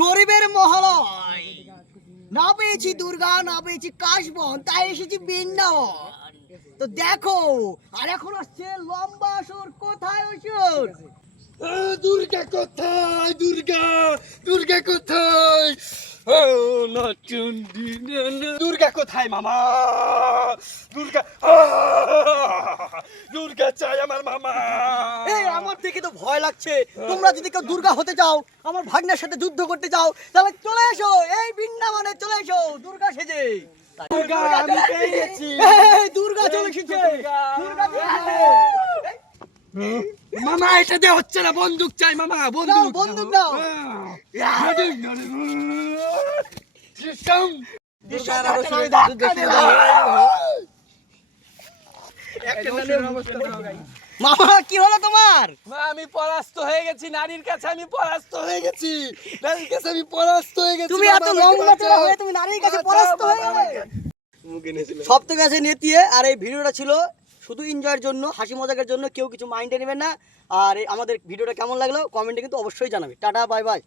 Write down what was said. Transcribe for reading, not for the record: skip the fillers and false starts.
গরিবের মহালয়, না পেয়েছি দুর্গা, না পেয়েছি কাশবন, তাই এসেছি বৃন্দাবন। তো দেখো, আর এখন আসছে লম্বা আসর। কোথায় আসর? দুর্গা কোথায়? দুর্গা দুর্গা কোথায়? দুর্গা কোথায় মামা? দুর্গা দুর্গা চাই আমার মামা। এই আমার দেখে তো ভয় লাগছে। তোমরা যদি কেউ দুর্গা হতে চাও, আমার ভাগ্নের সাথে যুদ্ধ করতে চাও, তাহলে চলে এসো এই বৃন্দাবনে, চলে এসো দুর্গা সেজে। দুর্গা আমি পেয়ে গেছি। এই দুর্গা চলে এসেছে, দুর্গা চলে এসেছে। মামা এটা দিয়ে হচ্ছে না, বন্দুক চাই মামা, নাও, বন্দুক বন্দুক নাও। মামা কি হলো তোমার? আমি পরাস্ত হয়ে গেছি, নারীর কাছে আমি পরাস্ত হয়ে গেছি, নারীর কাছে আমি পরাস্ত হয়ে গেছি। তুমি এত লম্বা চড়া হয়ে তুমি নারীর কাছে পরাস্ত হয়ে গেলে। সব তো গেছে নেতিয়ে। আর এই ভিডিওটা ছিল শুধু এনজয়ের জন্য, হাসি মজাকের জন্য, কেউ কিছু মাইন্ডে নেবেন না। আর আমাদের ভিডিওটা কেমন লাগলো কমেন্টে কিন্তু অবশ্যই জানাবে। Tata, bye bye.